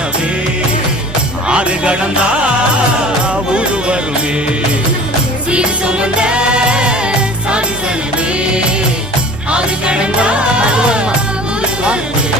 மனமே ஆறு கடந்தா ஊரு வருமே சீர் சுமந்த சாதி சனமே ஆறு கடந்தா ஊரு வருமே